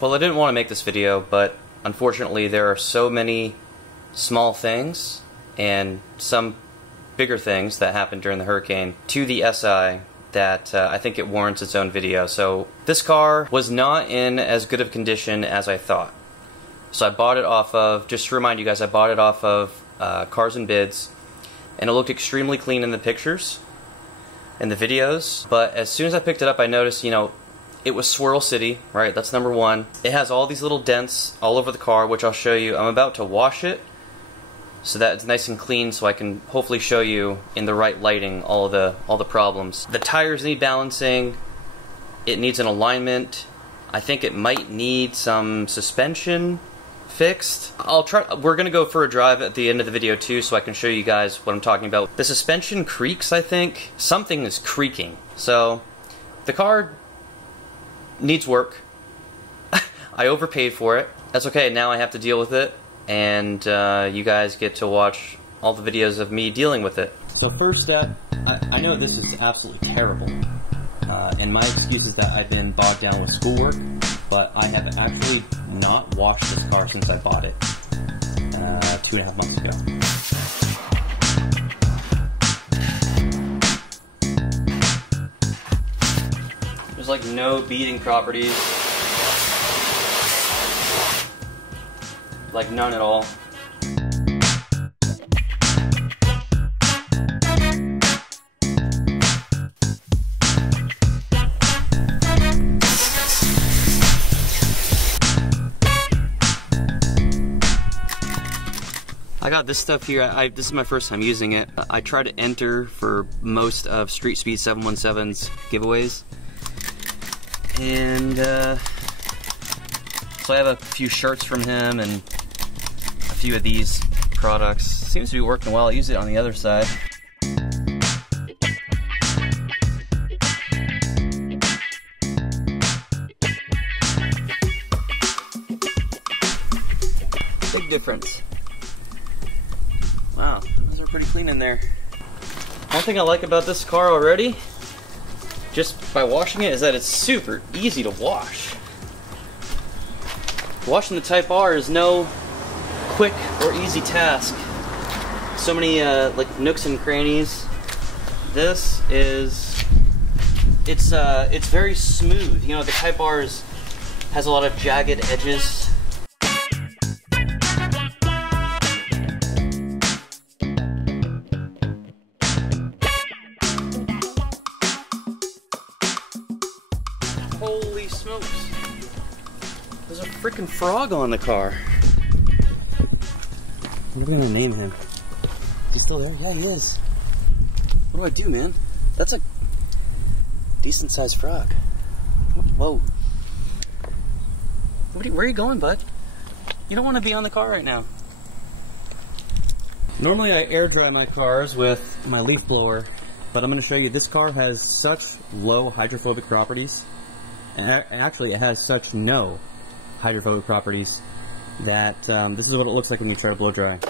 Well, I didn't want to make this video, but unfortunately there are so many small things and some bigger things that happened during the hurricane to the SI that I think it warrants its own video. So this car was not in as good of condition as I thought. So I bought it off of, just to remind you guys, I bought it off of Cars and Bids, and it looked extremely clean in the pictures and the videos, but as soon as I picked it up I noticed, you know, it was Swirl City, right? That's number one. It has all these little dents all over the car, which I'll show you. I'm about to wash it so that it's nice and clean, so I can hopefully show you in the right lighting all the problems. The tires need balancing. It needs an alignment. I think it might need some suspension fixed. We're gonna go for a drive at the end of the video too, so I can show you guys what I'm talking about. The suspension creaks, I think. Something is creaking. So the car needs work. I overpaid for it. That's okay, now I have to deal with it, and you guys get to watch all the videos of me dealing with it. So first step, I know this is absolutely terrible, and my excuse is that I've been bogged down with schoolwork, but I have actually not washed this car since I bought it 2.5 months ago. There's like no beading properties, like none at all. I got this stuff here. This is my first time using it. I try to enter for most of Street Speed 717's giveaways. And so I have a few shirts from him and a few of these products. Seems to be working well. I use it on the other side. Big difference. Wow, those are pretty clean in there. One thing I like about this car already, just by washing it, is that it's super easy to wash. Washing the Type R is no quick or easy task. So many like nooks and crannies. This is, it's very smooth. You know, the Type R has a lot of jagged edges. Holy smokes. There's a freaking frog on the car. What are we gonna name him? He's still there? Yeah, he is. What do I do, man? That's a decent sized frog. Whoa. Where are you going, bud? You don't want to be on the car right now. Normally I air dry my cars with my leaf blower, but I'm going to show you this car has such low hydrophobic properties. And actually, it has such no hydrophobic properties that this is what it looks like when you try to blow dry.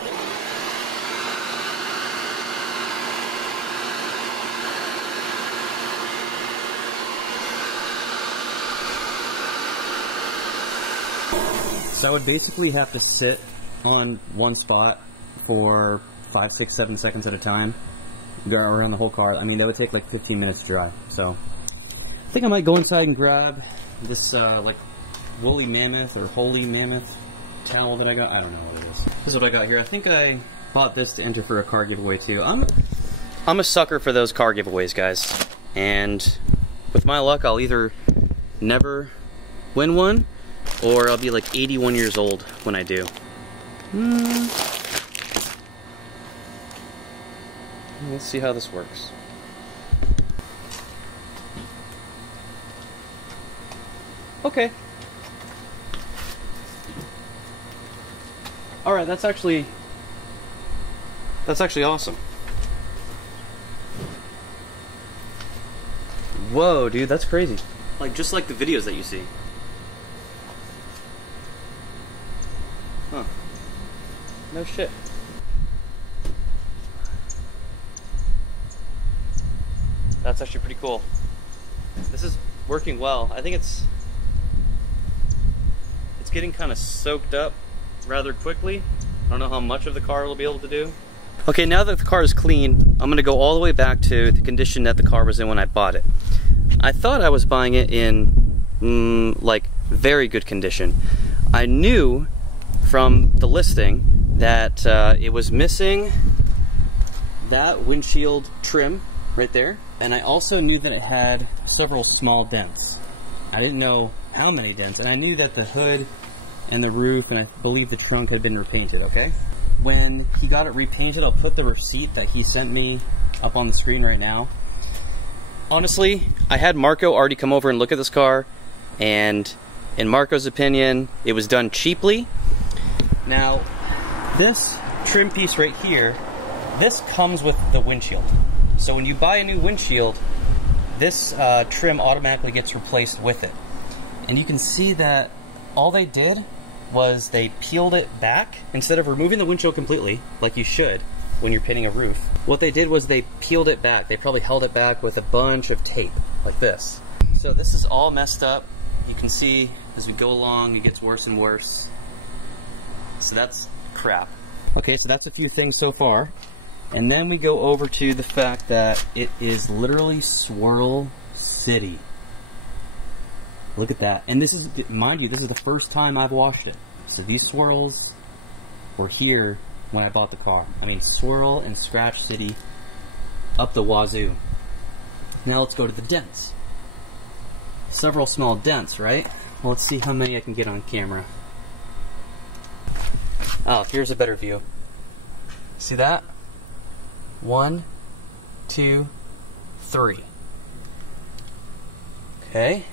So I would basically have to sit on one spot for 5, 6, 7 seconds at a time, go around the whole car. I mean, that would take like 15 minutes to dry. So I think I might go inside and grab this like woolly mammoth or holy mammoth towel that I got. I don't know what it is. This is what I got here. I think I bought this to enter for a car giveaway too. I'm a sucker for those car giveaways, guys. And with my luck, I'll either never win one, or I'll be like 81 years old when I do. Let's see how this works. Okay. Alright, that's actually awesome. Whoa, dude, that's crazy. Like, just like the videos that you see. Huh. No shit. That's actually pretty cool. This is working well. I think it's it's getting kind of soaked up rather quickly. I don't know how much of the car will be able to do. Okay, now that the car is clean, I'm gonna go all the way back to the condition that the car was in when I bought it. I thought I was buying it in like very good condition. I knew from the listing that it was missing that windshield trim right there, and I also knew that it had several small dents. I didn't know how many dents, and I knew that the hood and the roof and I believe the trunk had been repainted, okay? When he got it repainted, I'll put the receipt that he sent me up on the screen right now. Honestly, I had Marco already come over and look at this car, and in Marco's opinion, it was done cheaply. Now, this trim piece right here, this comes with the windshield. So when you buy a new windshield, this trim automatically gets replaced with it. And you can see that all they did was they peeled it back. Instead of removing the windshield completely, like you should when you're painting a roof, what they did was they peeled it back. They probably held it back with a bunch of tape, like this. So this is all messed up. You can see as we go along, it gets worse and worse. So that's crap. Okay, so that's a few things so far. And then we go over to the fact that it is literally Swirl City. Look at that. And this is, mind you, this is the first time I've washed it. So these swirls were here when I bought the car. I mean, swirl and scratch city up the wazoo. Now let's go to the dents. Several small dents, right? Well, let's see how many I can get on camera. Oh, here's a better view. See that? 1, 2, 3. Okay.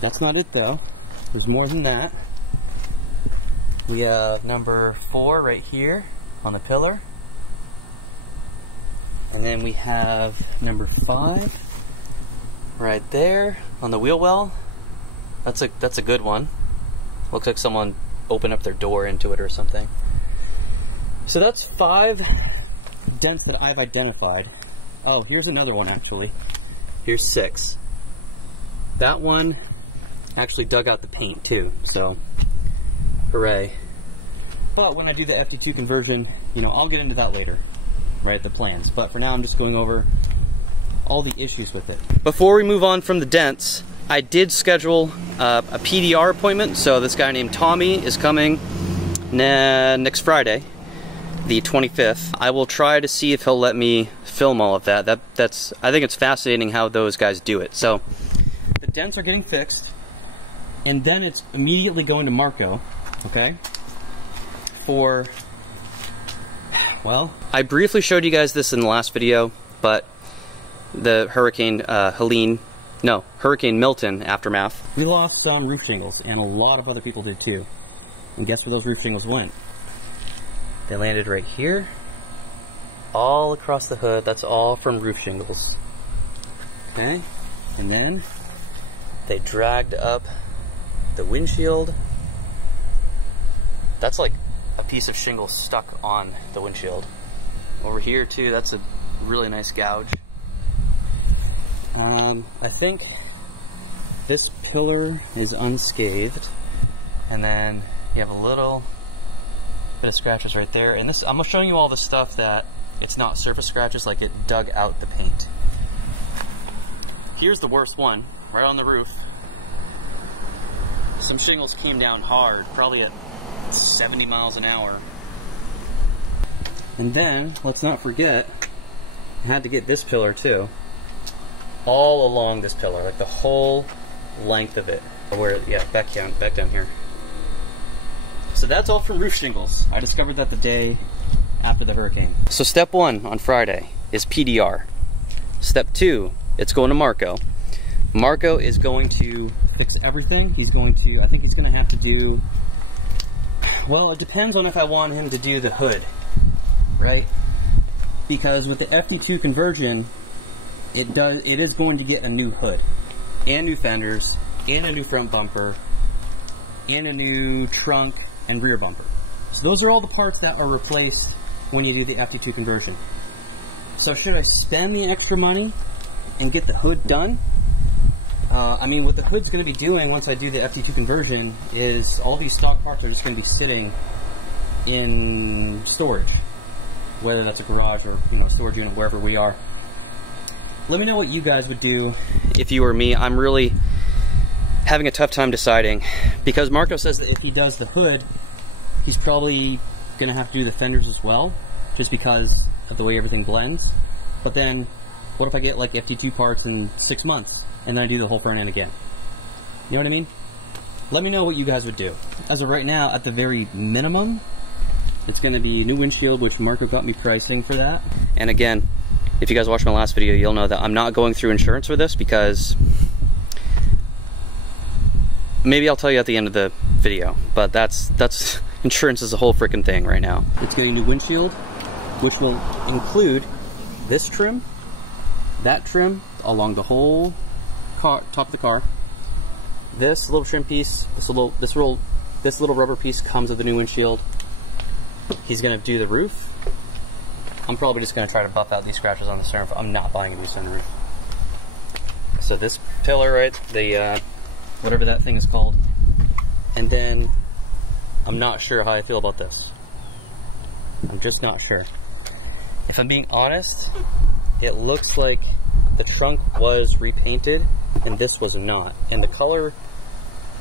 That's not it though. There's more than that. We have number 4 right here on the pillar. And then we have number 5 right there on the wheel well. That's a good one. Looks like someone opened up their door into it or something. So that's 5 dents that I've identified. Oh, here's another one actually. Here's 6. That one actually dug out the paint too, so hooray. But when I do the FT2 conversion, you know, I'll get into that later, right, the plans. But for now, I'm just going over all the issues with it. Before we move on from the dents, I did schedule a PDR appointment, so this guy named Tommy is coming next Friday, the 25th. I will try to see if he'll let me film all of that. I think it's fascinating how those guys do it. So the dents are getting fixed, and then it's immediately going to Marco, okay? For, well, I briefly showed you guys this in the last video, but the Hurricane Milton aftermath. We lost some roof shingles, and a lot of other people did too. And guess where those roof shingles went? They landed right here, all across the hood. That's all from roof shingles. Okay, and then they dragged up the windshield. That's like a piece of shingle stuck on the windshield. Over here too, that's a really nice gouge. I think this pillar is unscathed, and then you have a little bit of scratches right there. And this, I'm showing you all the stuff that it's not surface scratches, like it dug out the paint. Here's the worst one, right on the roof. Some shingles came down hard, probably at 70 miles an hour. And then, let's not forget, I had to get this pillar too. All along this pillar, like the whole length of it. Where, yeah, back down here. So that's all from roof shingles. I discovered that the day after the hurricane. So step 1 on Friday is PDR. Step 2, it's going to Marco. Marco is going to fix everything. He's going to, I think he's going to have to do, well, it depends on if I want him to do the hood, right? Because with the FT2 conversion, it is going to get a new hood, and new fenders, and a new front bumper, and a new trunk and rear bumper. So those are all the parts that are replaced when you do the FT2 conversion. So should I spend the extra money and get the hood done? I mean, what the hood's going to be doing once I do the FT2 conversion is all these stock parts are just going to be sitting in storage, whether that's a garage or, you know, storage unit, wherever we are. Let me know what you guys would do if you were me. I'm really having a tough time deciding, because Marco says that if he does the hood, he's probably going to have to do the fenders as well, just because of the way everything blends. But then, what if I get like FT2 parts in 6 months, and then I do the whole front end again? You know what I mean? Let me know what you guys would do. As of right now, at the very minimum, it's going to be new windshield, which Marco got me pricing for that. And again, if you guys watched my last video, you'll know that I'm not going through insurance for this, because maybe I'll tell you at the end of the video, but that's insurance is a whole freaking thing right now. It's getting new windshield, which will include this trim, that trim along the whole car, top of the car. This little trim piece, this little rubber piece comes with the new windshield. He's gonna do the roof. I'm probably just gonna try to buff out these scratches on the sunroof. I'm not buying a new sunroof. So this pillar, right, the whatever that thing is called, and then I'm not sure how I feel about this. I'm just not sure. If I'm being honest, it looks like the trunk was repainted and this was not. And the color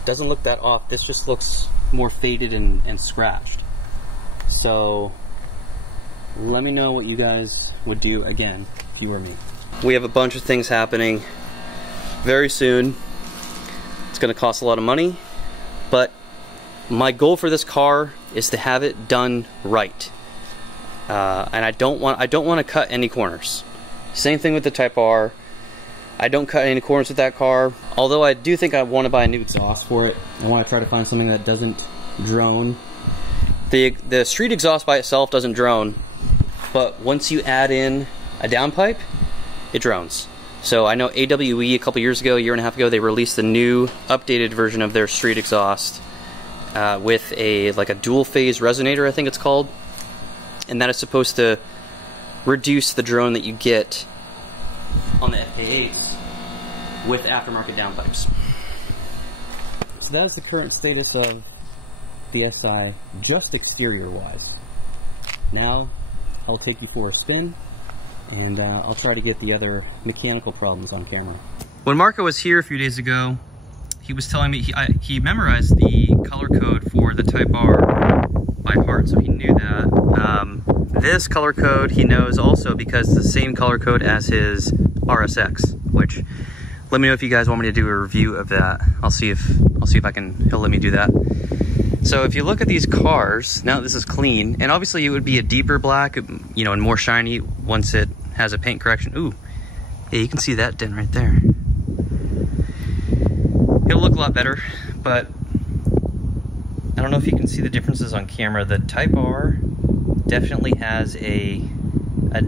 doesn't look that off. This just looks more faded and scratched. So let me know what you guys would do again if you were me. We have a bunch of things happening very soon. It's gonna cost a lot of money, but my goal for this car is to have it done right. And I don't want to cut any corners. Same thing with the Type R. I don't cut any corners with that car. Although I do think I want to buy a new exhaust for it. I want to try to find something that doesn't drone. The street exhaust by itself doesn't drone, but once you add in a downpipe, it drones. So I know AWE a couple years ago, a year and a half ago, they released a new updated version of their street exhaust with like a dual phase resonator, I think it's called. And that is supposed to reduce the drone that you get on the FK8s with aftermarket downpipes. So that is the current status of the SI, just exterior wise. Now I'll take you for a spin, and I'll try to get the other mechanical problems on camera. When Marco was here a few days ago, he was telling me he memorized the color code for the Type R by heart, so he knew that. This color code he knows also because it's the same color code as his RSX, which, let me know if you guys want me to do a review of that. I'll see if he'll let me do that. So if you look at these cars, now this is clean, and obviously it would be a deeper black, you know, and more shiny once it has a paint correction. Ooh, yeah, you can see that dent right there. It'll look a lot better, but I don't know if you can see the differences on camera. The Type R definitely has a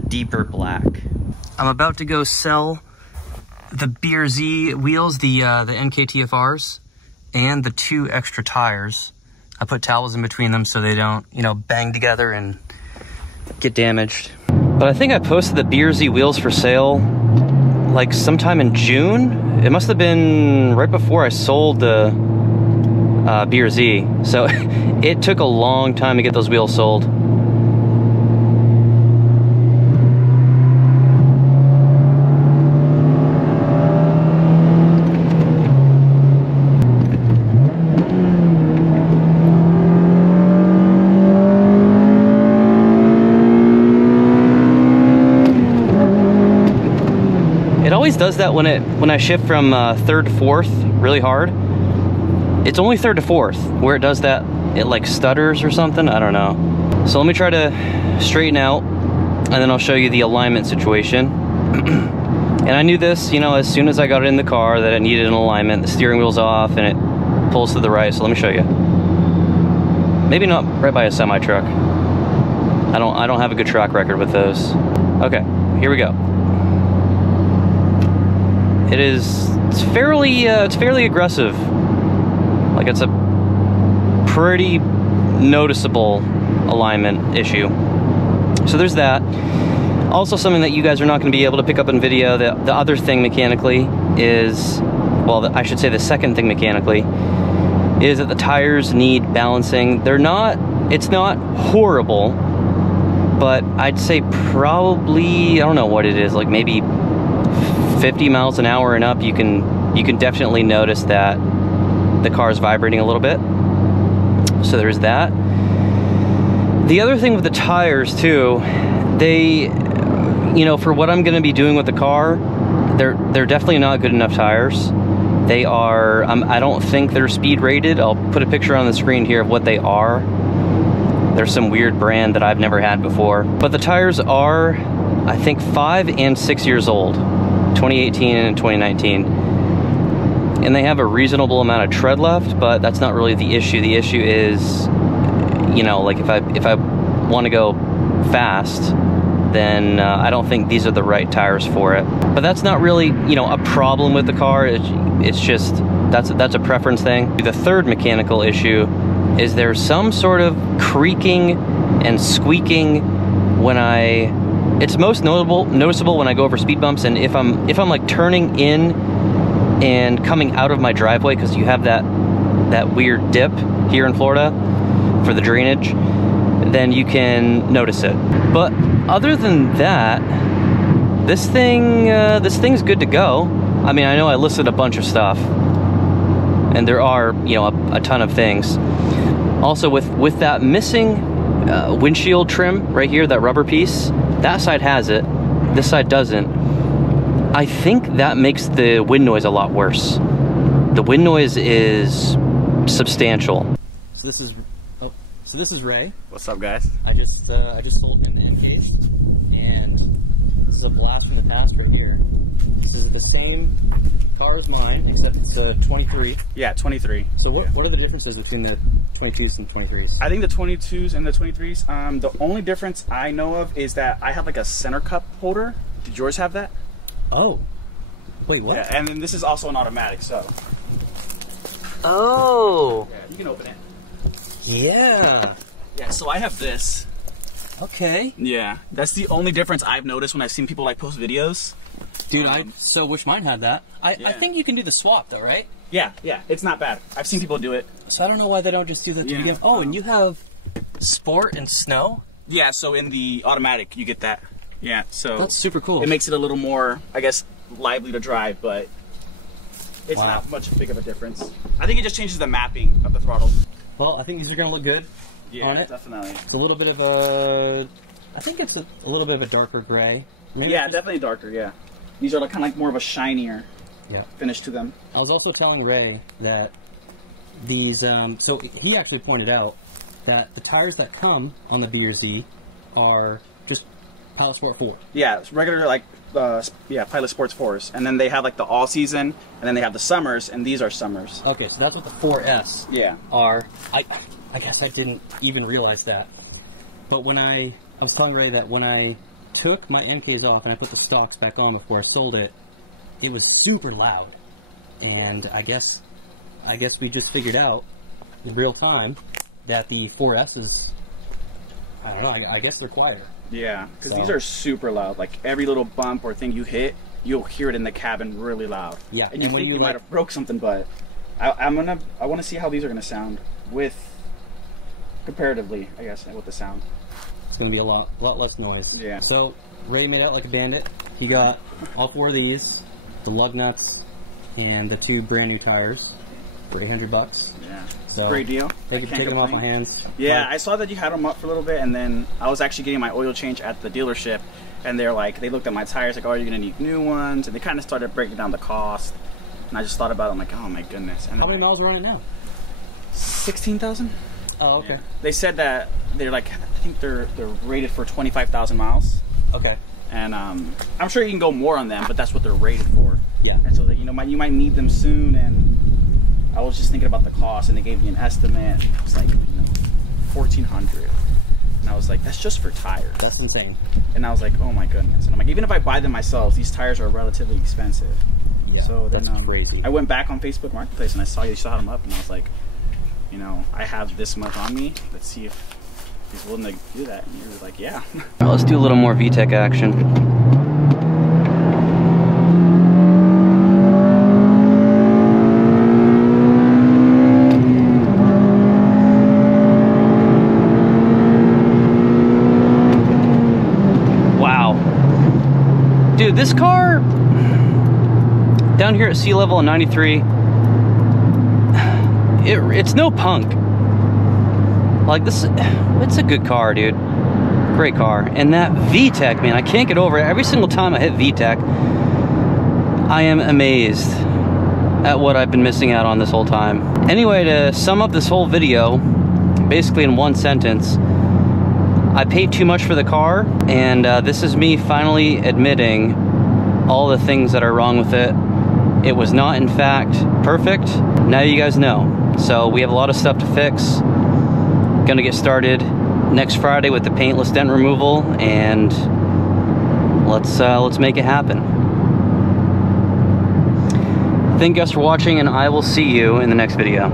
deeper black. I'm about to go sell the BRZ wheels, the NKTFRs, and the 2 extra tires. I put towels in between them so they don't, you know, bang together and get damaged. But I think I posted the BRZ wheels for sale like sometime in June. It must have been right before I sold the BRZ. So it took a long time to get those wheels sold. It always does that when I shift from 3rd to 4th really hard. It's only 3rd to 4th where it does that. It like stutters or something. I don't know. So let me try to straighten out, and then I'll show you the alignment situation. And I knew this, you know, as soon as I got it in the car that it needed an alignment. The steering wheel's off and it pulls to the right. So let me show you. Maybe not right by a semi truck. I don't have a good track record with those. Okay, here we go. It's fairly aggressive. Like, it's a pretty noticeable alignment issue. So there's that. Also, something that you guys are not going to be able to pick up in video, the other thing mechanically is well, I should say the second thing mechanically, is that the tires need balancing. It's not horrible, but I'd say probably, I don't know what it is, like maybe 50 miles an hour and up, you can definitely notice that the car is vibrating a little bit. So there's that. The other thing with the tires too, they, you know, for what I'm going to be doing with the car, they're definitely not good enough tires. They are, I don't think they're speed rated. I'll put a picture on the screen here of what they are. There's some weird brand that I've never had before. But the tires are, I think, 5 and 6 years old. 2018 and 2019. And they have a reasonable amount of tread left, but that's not really the issue. The issue is, you know, like if I want to go fast, then I don't think these are the right tires for it. But that's not really, you know, a problem with the car. It's just, that's a preference thing. The third mechanical issue is there's some sort of creaking and squeaking when it's most noticeable when I go over speed bumps, and if I'm like turning in and coming out of my driveway, because you have that weird dip here in Florida for the drainage, then you can notice it. But other than that, this thing's good to go. I mean, I know I listed a bunch of stuff, and there are, you know, a ton of things. Also, with that missing windshield trim right here, that rubber piece, that side has it, this side doesn't. I think that makes the wind noise a lot worse. The wind noise is substantial. So this is Ray. What's up, guys? I just sold him the end cage, and this is a blast from the past right here. This is the same car as mine, except it's a 23. Yeah, 23. So what are the differences between the 22s and 23s? I think the 22s and the 23s, the only difference I know of is that I have like a center cup holder. Did yours have that? Oh. Wait, what? Yeah, and then this is also an automatic, so. Oh. Yeah, you can open it. Yeah. Yeah, so I have this. Okay. Yeah, that's the only difference I've noticed when I've seen people like post videos. Dude, I so wish mine had that. I think you can do the swap though, right? Yeah, it's not bad. I've seen people do it. So I don't know why they don't just do that to begin. Oh, and you have sport and snow? Yeah, so in the automatic you get that. Yeah, so that's super cool. It makes it a little more, I guess, lively to drive, but it's not much big of a difference. I think it just changes the mapping of the throttle. Well, I think these are going to look good on it. Definitely. It's a little bit of a, I think it's a little bit of a darker gray. Maybe. Yeah, definitely darker, yeah. These are like, kind of like more of a shinier finish to them. I was also telling Ray that these, so he actually pointed out that the tires that come on the B or Z are just Pilot Sport 4. Yeah, it's regular like, Pilot Sports 4s. And then they have like the all season, and then they have the summers, and these are summers. Okay, so that's what the 4S are. I guess I didn't even realize that. But when I was telling Ray that when I took my NKs off and I put the stocks back on before I sold it, it was super loud. And I guess we just figured out in real time that the 4S's, I don't know, I guess they're quieter. Yeah, because these are super loud. Like every little bump or thing you hit, you'll hear it in the cabin really loud. Yeah, and you think you might have broke something, but I want to see how these are gonna sound comparatively, I guess, with the sound. It's gonna be a lot less noise. Yeah. So Ray made out like a bandit. He got all 4 of these, the lug nuts, and the 2 brand new tires for $800. Yeah. So great deal. They could take them off my hands. Yeah, I saw that you had them up for a little bit, and then I was actually getting my oil change at the dealership, and they're like, they looked at my tires like, oh, you're gonna need new ones, and they kind of started breaking down the cost. And I just thought about it. I'm like, oh my goodness. And how many miles are on it now? 16,000. Oh, okay. Yeah. They said that they're like, I think they're rated for 25,000 miles. Okay. And I'm sure you can go more on them, but that's what they're rated for. Yeah. And so that, you know, you might need them soon. And I was just thinking about the cost, and they gave me an estimate. It was like, you know, $1,400. And I was like, that's just for tires. That's insane. And I was like, oh my goodness. And I'm like, even if I buy them myself, these tires are relatively expensive. Yeah. So then, that's crazy. I went back on Facebook Marketplace and I saw you still had them up, and I was like, you know, I have this much on me. Let's see if he's willing to do that. And you were like, yeah. Well, let's do a little more VTEC action. this car down here at sea level in 93, it's no punk. Like this, it's a good car, dude. Great car. And that VTEC, man, I can't get over it. Every single time I hit VTEC, I am amazed at what I've been missing out on this whole time. Anyway, to sum up this whole video, basically in one sentence, I paid too much for the car, and this is me finally admitting all the things that are wrong with it. It was not, in fact, perfect. Now you guys know. So we have a lot of stuff to fix. Gonna get started next Friday with the paintless dent removal, and let's make it happen. Thank you guys for watching, and I will see you in the next video.